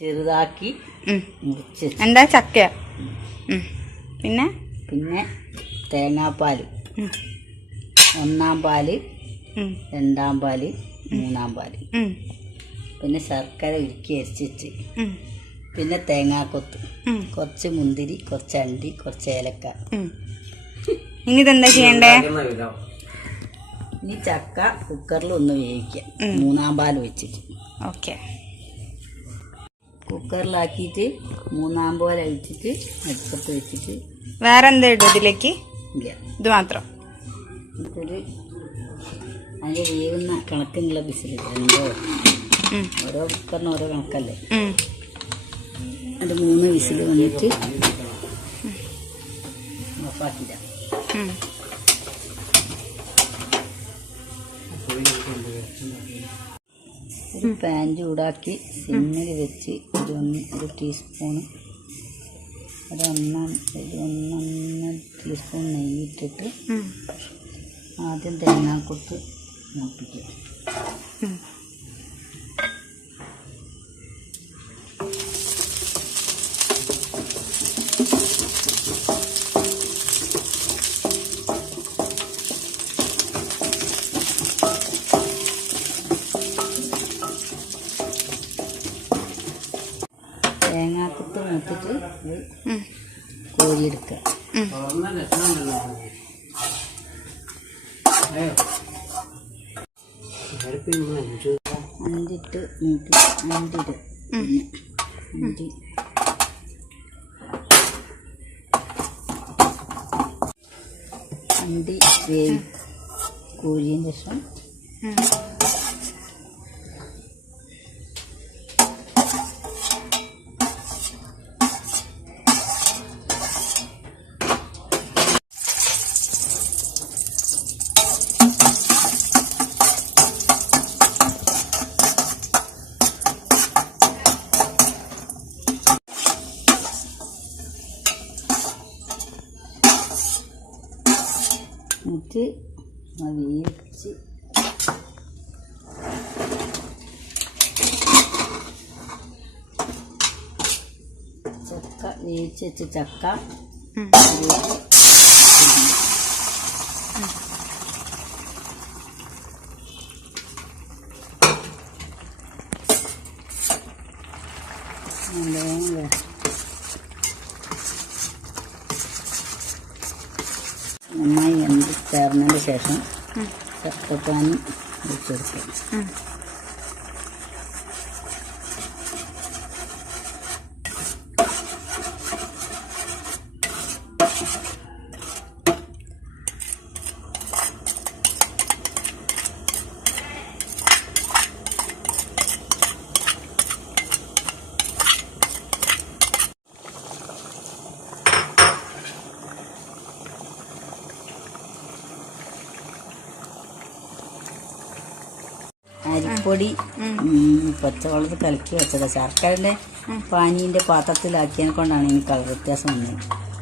ചെറുതാക്കി മുറിച്ച് എന്താ ചക്ക. പിന്നെ തേങ്ങാപ്പാൽ, ഒന്നാം പാല്, രണ്ടാം പാല്, മൂന്നാം പാല്, പിന്നെ ശർക്കര ഉരുക്കി അരിച്ചിട്ട്, പിന്നെ തേങ്ങാക്കൊത്ത്, കുറച്ച് മുന്തിരി, കുറച്ച് അണ്ടി, കുറച്ച് ഏലക്ക. ഇനി ഇതെന്താ ചെയ്യണ്ടേ? ഇനി ചക്ക കുക്കറിൽ ഒന്ന് വേവിക്കാം, മൂന്നാം പാൽ വെച്ചിട്ട്. ഓക്കെ. കുക്കറിലാക്കിയിട്ട് മൂന്നാം പാൽ ഒഴിച്ചിട്ട് അടുപ്പത്ത് വെച്ചിട്ട്. വേറെ എന്താ ഇടും ഇതിലേക്ക്? ഇല്ല, ഇത് മാത്രം. ഇതൊരു അതിൻ്റെ വേവുന്ന കണക്കിനുള്ള വിസിൽ രണ്ടോ, ഓരോ കുക്കറിന് ഓരോ കണക്കല്ലേ. അത് 3 വിസിൽ വന്നിട്ട് ഓഫാക്കില്ല. ഒരു പാൻ ചൂടാക്കി സിമ്മിൽ വെച്ച് ഒരു ടീസ്പൂണ്, ഒരു 1 ടീസ്പൂൺ നെയ്യിട്ടിട്ട് ആദ്യം തേങ്ങാക്കൊത്ത് മൂപ്പിക്കുക. തേങ്ങാക്കൊത്ത് മൂത്തിട്ട് കോരിയെടുക്കുക. അണ്ടിട്ട് മൂട്ടി അണ്ടിട്ട് അണ്ടി വേവി കോരിയതിന് ശേഷം എന്നിട്ട് വേവിച്ച് ചക്ക വേവിച്ച് വെച്ച ചക്ക നന്നായി വെന്ത് ചേർന്നതിന് ശേഷം ചക്കപ്പാനി ഒഴിച്ചെടുക്കും. അരിപ്പൊടി പച്ചവെള്ളത്തിൽ കലക്കി വെച്ചത് ശർക്കരൻ്റെ പാനീൻ്റെ പാത്രത്തിലാക്കിയതിനെ കൊണ്ടാണ് ഈ കളർ വ്യത്യാസം വന്നത്.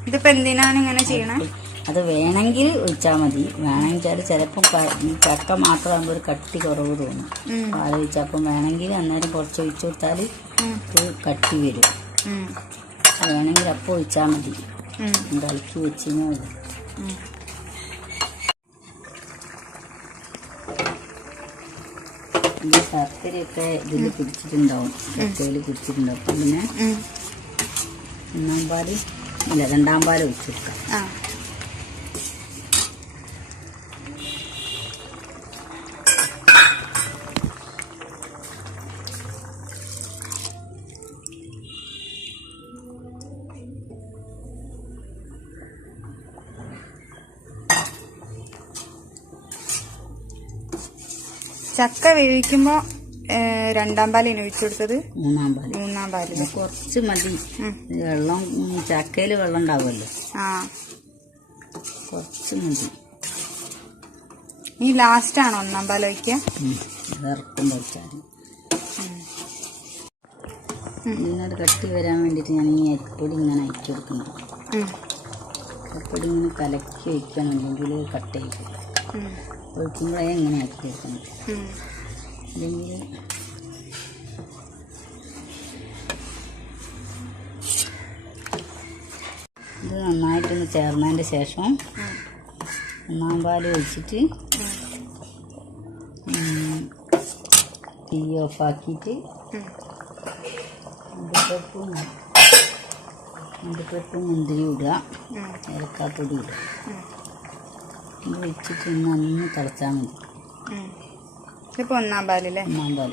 ഇതിപ്പോൾ എന്തിനാണ് ഇങ്ങനെ ചെയ്യണേ? അത് വേണമെങ്കിൽ ഒഴിച്ചാൽ മതി. വേണമെങ്കിൽ ചിലപ്പം ചക്ക മാത്രമാകുമ്പോൾ ഒരു കട്ടി കുറവ് തോന്നും. പാലൊഴിച്ചപ്പം വേണമെങ്കിൽ അന്നേരം കുറച്ച് ഒഴിച്ചു കൊടുത്താൽ ഒരു കട്ടി വരും. വേണമെങ്കിൽ അപ്പം ഒഴിച്ചാൽ മതി. കലക്കി വെച്ചിരുന്നേ ഉള്ളൂ. ഈ ശർക്കരയൊക്കെ ഇതിൽ പിടിച്ചിട്ടുണ്ടാവും, ചക്കയിൽ പിടിച്ചിട്ടുണ്ടാവും. അപ്പം പിന്നെ രണ്ടാം പാൽ ഒഴിച്ചെടുക്കാം. ചക്ക വേവിക്കുമ്പോ രണ്ടാം പാലിന് ഒഴിച്ചു കൊടുത്തത്? മൂന്നാം പാല് കുറച്ച് മതി. വെള്ളം ചക്കയിൽ വെള്ളം ഉണ്ടാവുമല്ലോ, കുറച്ച് മതി. ഈ ലാസ്റ്റ് ആണോ ഒന്നാം പാൽ ഒഴിക്കുക? ഇറക്കുമ്പോൾ വെച്ചാൽ ഇങ്ങനെ കട്ടി വരാൻ വേണ്ടിയിട്ട് ഞാൻ ഈ അരിപ്പൊടി ഇങ്ങനെ അയച്ചു കൊടുക്കുന്നത്. അരിപ്പൊടി ഇങ്ങനെ കലക്കി ഒഴിക്കണമെങ്കിൽ കട്ടയില്ല. ഒഴിക്കുമ്പോഴേ ഇങ്ങനെ ആക്കി വെക്കണം. അല്ലെങ്കിൽ ഇത് നന്നായിട്ടൊന്ന് ചേർന്നതിൻ്റെ ശേഷം ഒന്നാം പാൽ ഒഴിച്ചിട്ട് തീ ഓഫാക്കിയിട്ട് അണ്ടിപ്പരിപ്പും മുന്തിരി ഇടുക, ഏലക്കാപ്പൊടി ഇടുക. ഇത് വെച്ചിട്ട് നന്ന് തിളച്ചാൽ മതി. ഇതിപ്പോൾ ഒന്നാം പാലല്ലേ? ഒന്നാം പാൽ.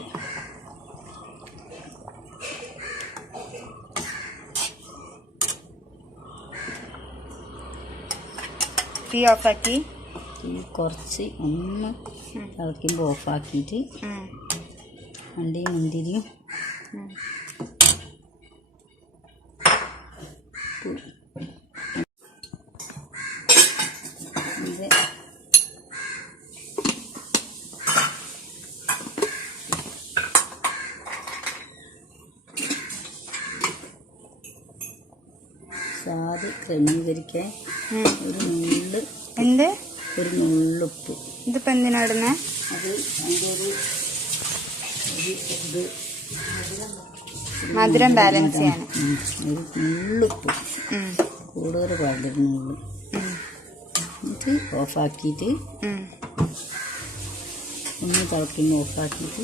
തീ ഓഫാക്കി തീ കുറച്ച് ഒന്ന് തിളയ്ക്കുമ്പോൾ ഓഫാക്കിയിട്ട് അണ്ടിയും മുന്തിരിയും ഇത് സ്വാദ് ക്രമീകരിക്കാൻ ഒരു നുള്ളുപ്പ്. ഇതിപ്പോൾ എന്തിനാ ഇടുന്നേ? അത് അതിൻ്റെ ഇത് മധുരം ബാലൻസ് ചെയ്യാൻ ഒരു നുള്ളുപ്പ് കൂടുതൽ പാടില്ല. നുള്ളു എന്നിട്ട് ഓഫാക്കിയിട്ട് ഒന്ന് തിളക്കുമ്പോൾ ഓഫാക്കിയിട്ട്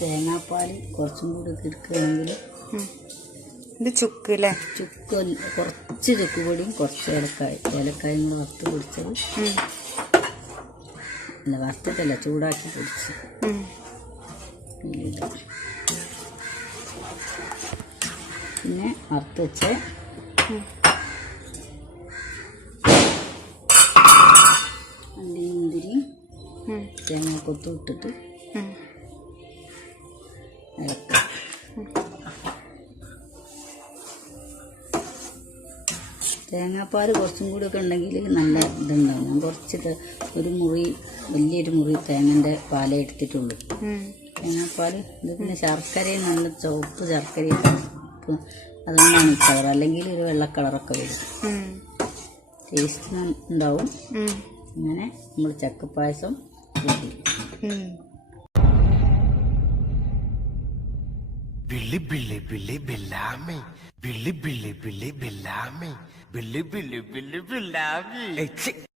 തേങ്ങാപ്പാൽ കുറച്ചും കൂടി എടുക്കുകയാണെങ്കിൽ ഇത് ചുക്ക് അല്ലേ? ചുക്ക് കുറച്ച് ചുക്ക് പൊടിയും കുറച്ച് ഏലക്കായും കൂടെ വറുത്ത് പൊടിച്ചത്. അല്ല, വറുത്തിട്ടല്ല, ചൂടാക്കി പൊടിച്ച്. പിന്നെ വറുത്ത് വെച്ച് അണ്ടിയും മുന്തിരിയും തേങ്ങാക്കൊത്തും ഇട്ടിട്ട് ഇളക്കുക. തേങ്ങാപ്പാൽ കുറച്ചും കൂടി ഒക്കെ ഉണ്ടെങ്കിൽ നല്ല ഇതുണ്ടാവും. ഞാൻ കുറച്ച് വലിയൊരു മുറി തേങ്ങൻ്റെ പാലേ എടുത്തിട്ടുള്ളൂ. തേങ്ങാപ്പാൽ ഇത് പിന്നെ ശർക്കരയും നല്ല ചുവപ്പ് ശർക്കരയും അതുകൊണ്ടാണ് ഈ കളർ. അല്ലെങ്കിൽ ഒരു വെള്ള കളറൊക്കെ വരും. ടേസ്റ്റ് ഉണ്ടാവും. അങ്ങനെ നമ്മൾ ചക്കപ്പായസം ready. Billy Billy Billy Bellamy, Billy Billy Billy Bellamy, Billy Billy Billy Bellamy.